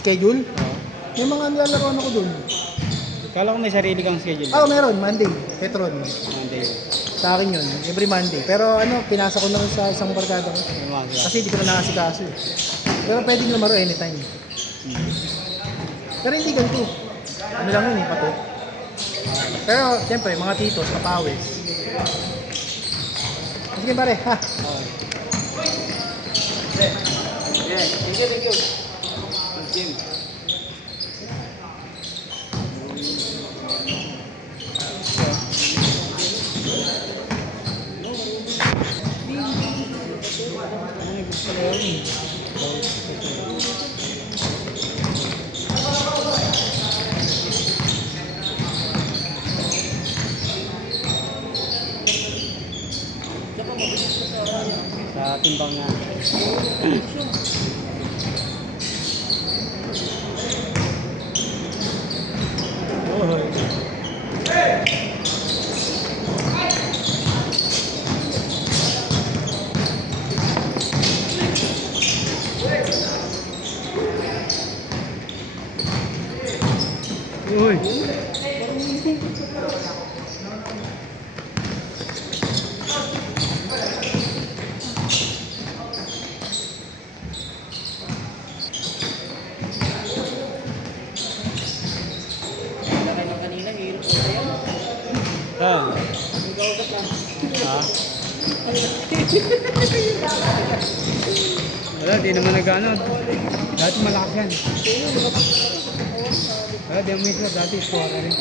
Schedule? Oo. May mga nilalaroan ako dun. Kala ko may sarili kang schedule. Meron. Monday. Petron. Monday. Sa akin yun. Every Monday. Pero ano, pinasa ko na rin sa isang barkada ko. Kasi di ko na nakasikaso eh. Pero pwedeng lumaro anytime. Pero hindi ganito. Ano lang yun eh, pato. Pero siyempre, mga titos, kapawis. Sige pare, ha? Yeah, thank you, thank you. Thank you. Sa timbang nga. Uy. Ah. Wala, di naman nag-ano. Dati malakas yan. Wala, di naman isla. Dati squara rin.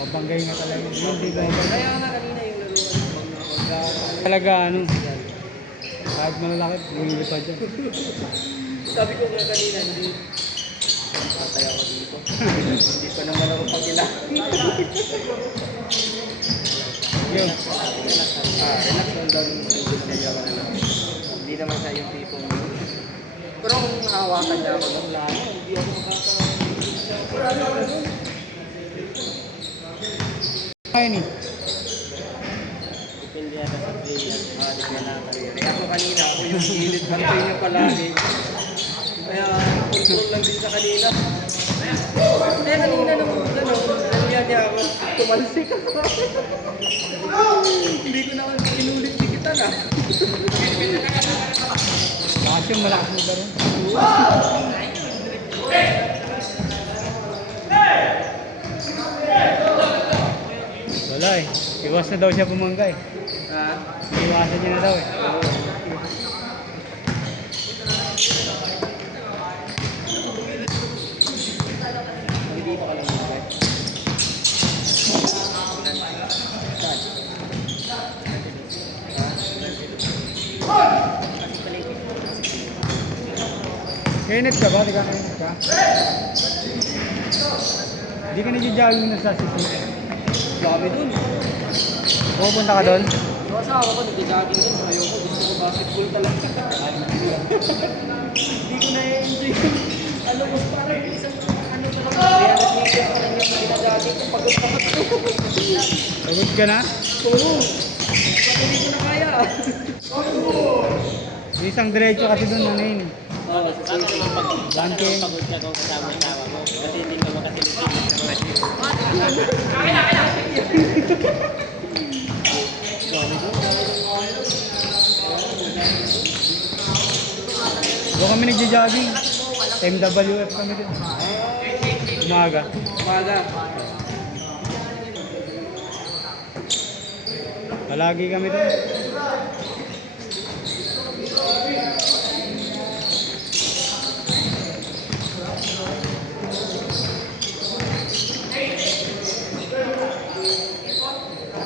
Mabanggay nga talaga. Yun, di ba? Kaya nga kanina yung laro. Talaga, ano. Kahit malalaki, lumilipad dyan. Sabi ko nga kanina, hindi. Patay ako dito. Hindi pa naman ako pagila. Yun. Relax lang daw yung kaya ka na. Hindi naman siya yung tipong. Pero kung hawakan niya ako ng laro, hindi ako Ayun eh. depende yata sa player. Depende na career. Ako kanina, ako yung gilid bantay niya palagi. Kaya control lang din sa kanila. Kanina nung nangyari niya ako, tumalsik ako. Hindi ko naman inulit kita na. Lakas yung malakas mo ba rin? Wala eh. Iwas na daw siya pumangga eh. Ha? Iwasan niya na daw eh. Hindi pa ka lang mag-bet. Kainit ka ba? Di ka kainit ka? Hindi ka nag-jogging na sa sisi. Dami dun. Pupunta ka doon? Yung asawa ko, nag-jogging dun. Ayoko, gusto ko basketball talaga. Hindi ko na-enjoy yung ano, mas parang isang ano talaga. 300 meters pa lang yung nag-jogging ko. Pagod pa ako. Pagod ka na? Oo. Hindi ko na kaya. Isang diretso kasi doon ano yun. Oo, sa Banking. pagod ka kung kasama yung tawa mo. Kasi hindi ka makasilipin sa mga shit. Doon kami nagja-jogging. MWF kami din. Umaga. Umaga. Palagi kami doon.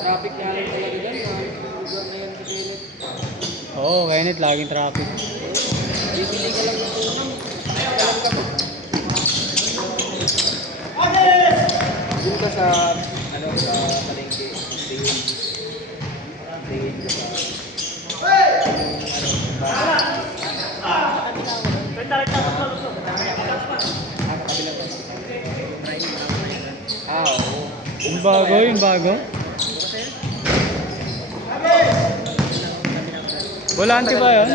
Traffic nga lang talaga dyan. Lugar na yan sa Pilit. Oo, kainit. Laging traffic. Bibili ka lang ng unang. Doon ka sa, ano, sa palengke. Tingin ka sa... Oo. Yung bago, yung bago. Volante ba yun?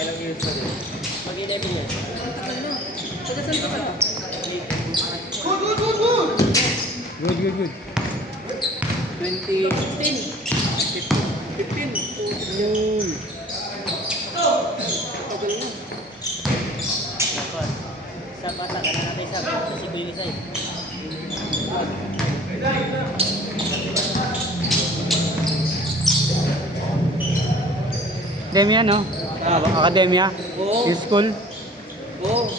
Ilang years na din? Mag-11 yun. Good, good, good. 20. 15. Yun. Tagal na. Dapat. Sa bata, kana natin sa possibility side. Academia, no? Academia? Oo. Yung school? Oo.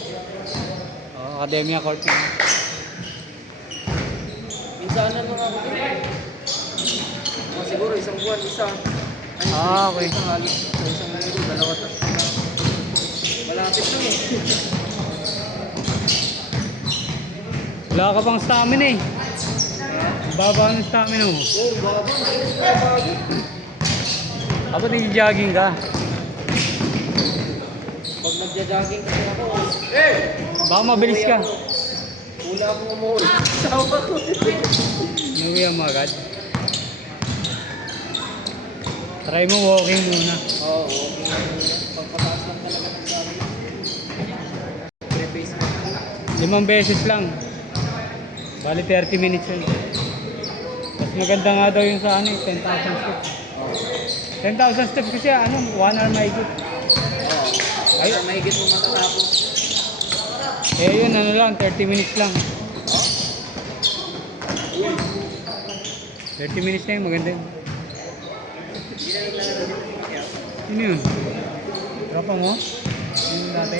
Academia court. Minsanan lang ako din. Mga siguro isang buwan, isa. Ay, Okay. Isang halos. Isang linggo, dalawa tatlo. Malapit lang eh. Wala ka pang stamina eh. Ang baba ng stamina mo. Oo, baba. Bago. Dapat nag-jogging ka. Pag nagja-jogging kasi ako, eh! Baka mabilis ka. Wala akong umuwi. Sawa ko. Inuwi mo agad. Try mo walking muna. Oo, okay. Pagpataas lang talaga ng sabi. Pre-face mo. 5 beses lang. Bali 30 minutes yun. Mas maganda nga daw yung sa ano, 10,000 steps. 10,000 steps kasi 1 hour mahigit. Oo. Kaya mahigit mo matatapos. Eh yun lang, 30 minutes lang. 30 minutes na yun, maganda yun. Hindi na naglalaro dito si Matias. Sino yun? Tropa mo? Sino dati?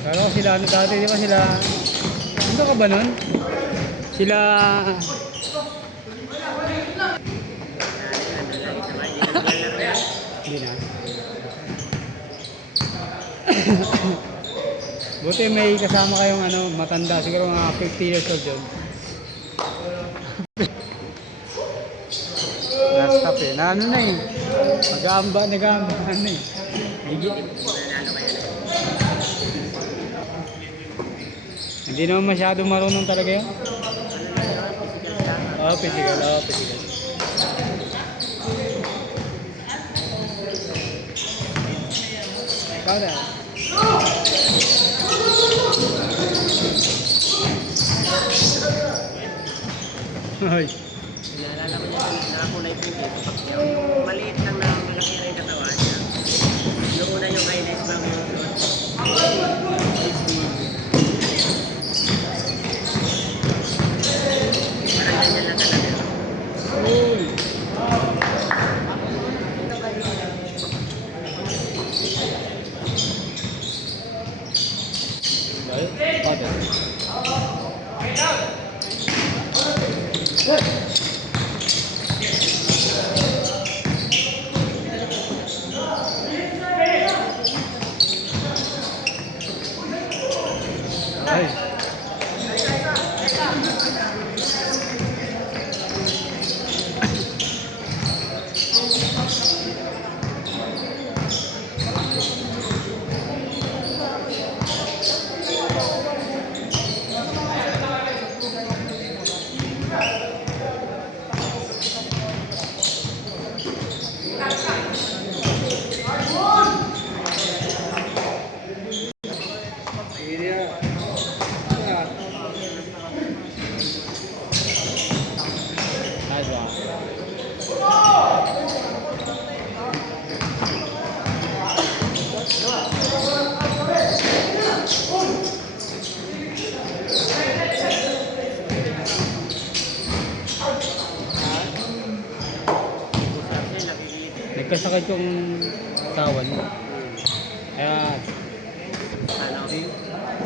Kala ko sila ano dati, di ba sila... Ano ka ba nun? Sila... Hindi na. Buti may kasama kayong matanda, siguro mga 50 years old yun. Na-stop eh, na na eh. Nag-aamba na eh. Hindi naman masyado marunong talaga yun. Physical. Para. Ay. Naalala ko niya, nakakulay po dito. Yung maliit lang na malaki na yung katawan niya. Yung una yung highlights bago yung doon. Parang ganyan lang talaga. Uy. Ay. Area. Nice one. Nagkasakit yung tawan mo. Kaya, Ano?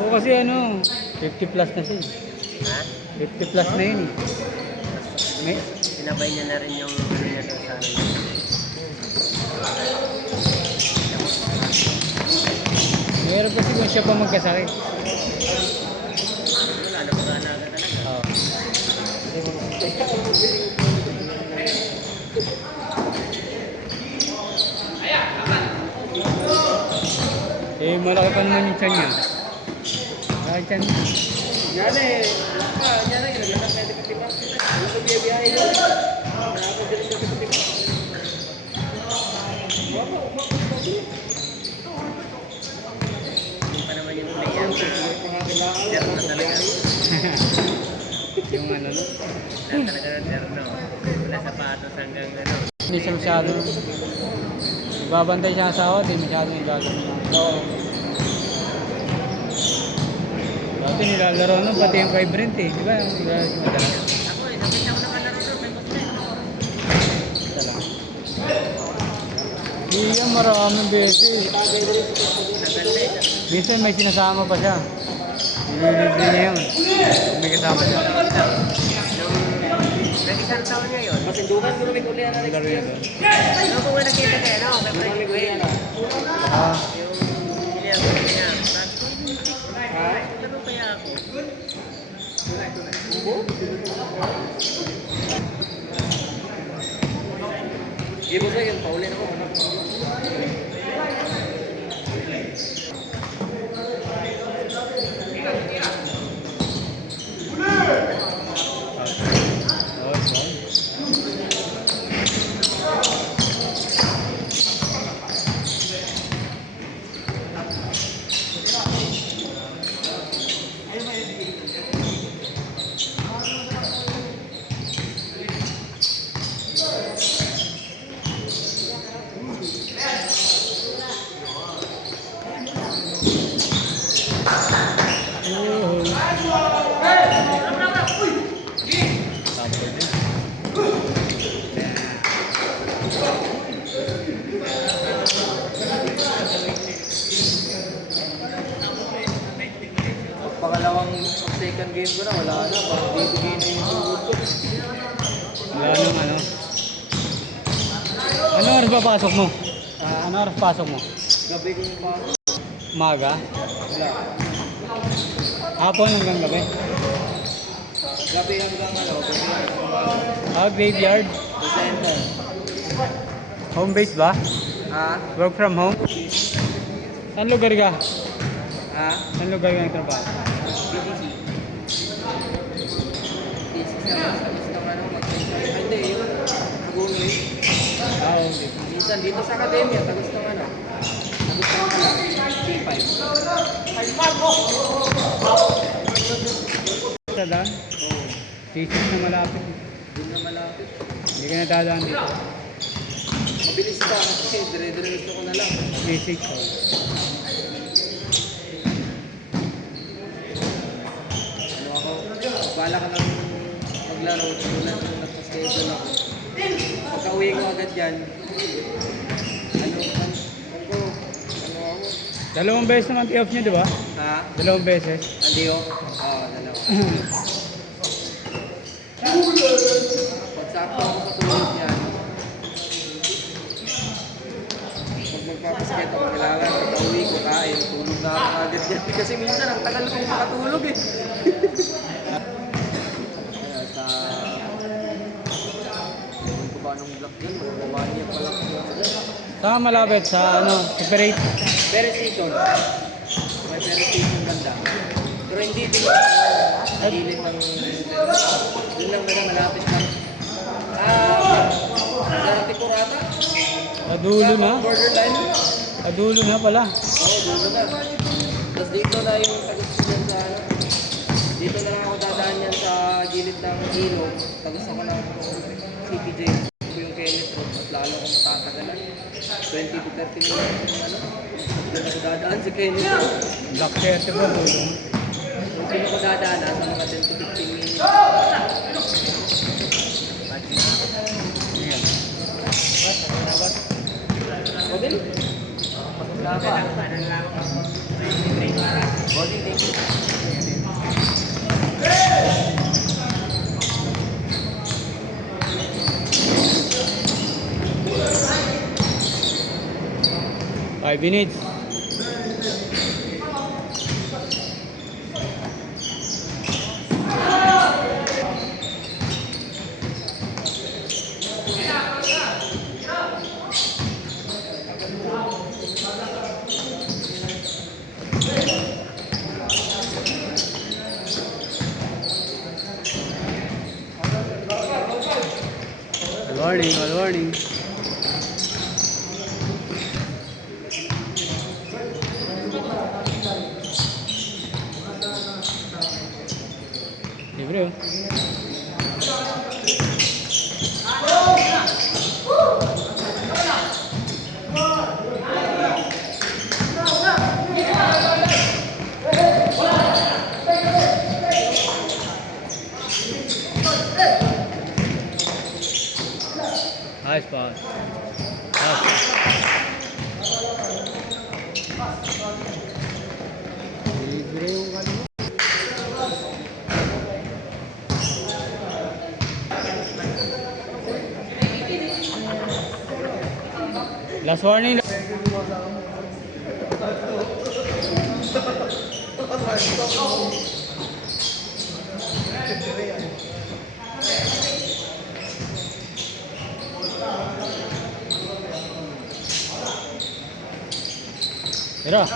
oo kasi 50 plus na siya eh. Ha? 50 plus na yun eh. May, Sinabay niya na rin yung ano niya doon sa ano. mahirap kasi kung siya pa magkasakit. Wala, napag-aalaga talaga. Oo. Eh, malaki pa naman yung tiyan niya. Malaki tiyan niya. Yan eh. Yan eh. Naglalang na diba? Ano ko biyahe yun? Nakakadirin na diba? Yung pa naman yung player na terno talaga. Yung ano, no? Wala talaga ng terno. Wala sapatos hanggang ano. Hindi siya masyado. Babantay siya sa asawa, di masyado yung gagawin. Oo. Dati nilalaro nun, pati yung vibrant eh. Di ba? Yung madalas. Ako eh, sabit ako nakalaro doon. May basket. Ito lang. Iyan maraming beses. Tagal na eh. Minsan may sinasama pa siya. Nililibre niya yun. Pag may kasama siya. Nag-isang taon niya yun. Masindukan ko namin ulit na Laro yun doon. Ano kung nga nakita kayo, no? Kay Freddy Gwen. Ah, Yung William niya. Laro kaya ako. Gibo sa yun, paulin ako. oh, sorry. Oh, tapos din. Pangalawang second game ko na, wala na. Parang bibigay na yung tugod ko. Wala nang ano. Ano oras ba pasok mo? Ano oras pasok mo? Gabi ko yung pa. Umaga? Wala. Hapon hanggang gabi? Gabi hanggang ano, gabi hanggang Ah, graveyard? sa center. Home base ba? Ha? Work from home? Saan lugar ka? Ha? Saan lugar ka nagtrabaho? BTC. BTC naman sa gusto ng ano, mag-try. Hindi, yun. Nagunoy. Ah, okay. Minsan dito sa academia, tagos ng ano. Tagos ng ano. P5. Sa daan? Oo. Thesis na malapit. Doon na malapit. Hindi ka natadaan dito. Mabilis ka kasi dire-diretso ko na lang. Thesis ko. Ano ako, bala ka lang maglaro, tulad nung nagpa-schedule ako. Pagka uwi ko agad yan, ano ako, Dalawang beses naman off niyo, di ba? ha? Dalawang beses. Andi o? Oo, dalawa. Pag sakto ako sa tulog yan, pag magpapaskate ako, kailangan pagka uwi ko, kain, tulog na ako agad yan. Kasi minsan, ang tagal kong makatulog eh. Kaya sa... Ewan ko ba anong block yun? Magbawa niya pala ko. Saan malapit? Sa ano? Separate? Ferry station. May ferry station banda. Pero hindi din gilid ng... Yun lang na malapit lang. Darating ko rata. Adulo na? Borderline. Adulo na pala. Oo, dulo na. Tapos dito na yung tagos yan sa ano. Dito na lang ako dadaan yan sa gilid ng ilog. Tagos ako ng CPJ. Ito yung Kenneth Road. At lalo akong matatagalan. 20 to 30 minutes yung ano. Doon ako dadaan sa Kenneth Road. Black 30 ba? Dulo. Kung sino ko dadaan sa mga 10 to 15 minutes. Ayan. Rodel? Wala pa. Rodel, thank you. 5 minutes. Good morning, good morning. Last warning. Tira.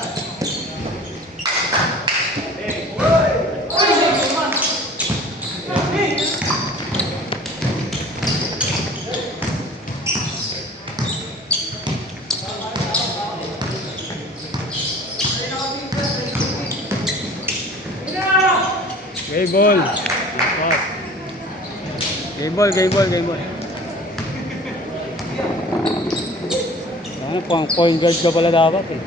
Gay ball. Gay ball, gay ball, gay ball. Ano, pang point guard ka pala dapat eh.